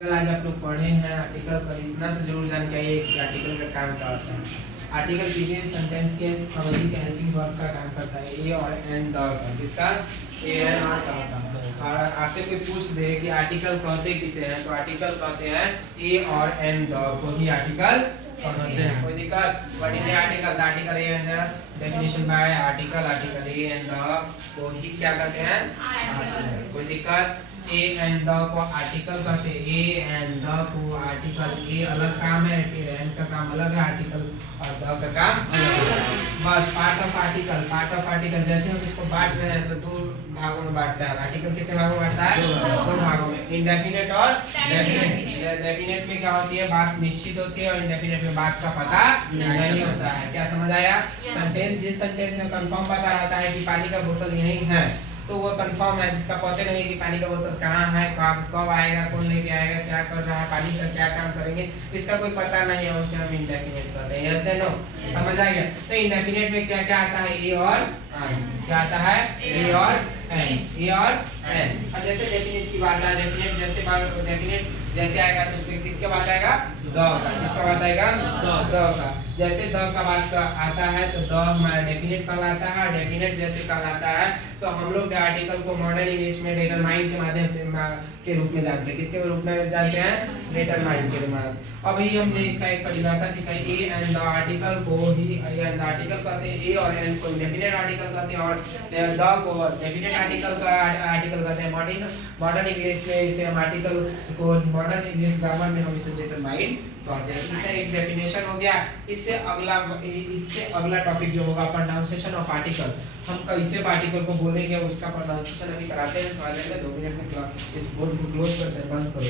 कल आज आप लोग पढ़े हैं आर्टिकल का, इतना तो जरूर जान के आइए कि आर्टिकल का काम क्या होता है। आर्टिकल किसी सेंटेंस के समरी के हेल्पिंग वर्ब का काम करता है, ए और एन द का। किसका? ए एन और का होता है। और आपसे कोई पूछ दे कि आर्टिकल कहते किसे हैं, तो आर्टिकल कहते हैं ए और एन द को ही आर्टिकल कहते हैं। कोई दिक्कत? What is article? The article A and the definition bye article A and the को ही क्या कहते हैं? आर्टिकल। कोई दिक्कत? ए एंड द को आर्टिकल कहते हैं। ए एंड द को आर्टिकल, ए अलग काम है, एंड का काम अलग है, आर्टिकल और द का काम अलग है। बस part of article, part of article जैसे हम इसको बांट रहे हैं तो दो भागों में बांटता है। आर्टिकल कितने भागों में बांटता है? दो भागों में, इंडेफिनिट और डेफिनिट। डेफिनिट में क्या होती है? बात निश्चित होती है, और इंडेफिनिट में बात का पता नहीं होता है। क्या समझ आया? सेंटेंस, जिस सेंटेंस में कंफर्म पता रहता है कि पानी का बोतल यहीं है तो वो कंफर्म है। जिसका पता नहीं कि पानी का बोतल कहाँ है, कब आएगा, कौन लेके आएगा, क्या कर रहा है, पानी का क्या काम करेंगे, इसका कोई पता नहीं है, उसे हम इंडेफिनिट कहते हैं। Yes no? समझ आ गया? तो इंडेफिनिट में क्या क्या आता है? ए और एन। क्या आता है? ए और एन, ए और एन। और जैसे डेफिनिट की बात है, डेफिनिट जैसे आएगा तो उसमें किसके बात आएगा? द का। किसका बात आएगा? द का। जैसे द का बात आता है तो द हमारा डेफिनेट कहलाता है। डेफिनेट जैसे कहलाता है तो हम लोग आर्टिकल को मॉडर्न इंग्लिश में डिटरमाइन के माध्यम से के रूप में जानते हैं। किसके रूप में जानते हैं? डिटरमाइन के माध्यम। अभी हमने इसका एक परिभाषा दिखाई, ए एंड द आर्टिकल को ही एंड द आर्टिकल कहते हैं, ए और एन को डेफिनेट आर्टिकल कहते हैं, और द को डेफिनेट आर्टिकल का आर्टिकल कहते हैं। मॉडर्न इंग्लिश में इसे हम आर्टिकल को, मॉडर्न इंग्लिश ग्रामर में हम इसे डिटरमाइन कहते हैं। इससे एक डेफिनेशन हो गया। इससे अगला टॉपिक जो होगा प्रोनाउंसिएशन ऑफ आर्टिकल। हम कैसे आर्टिकल को बोलेंगे उसका प्रोनाउंसिएशन अभी कराते हैं थोड़ा देर में, 2 मिनट में। इस बोर्ड को क्लोज करते हैं, बंद करो।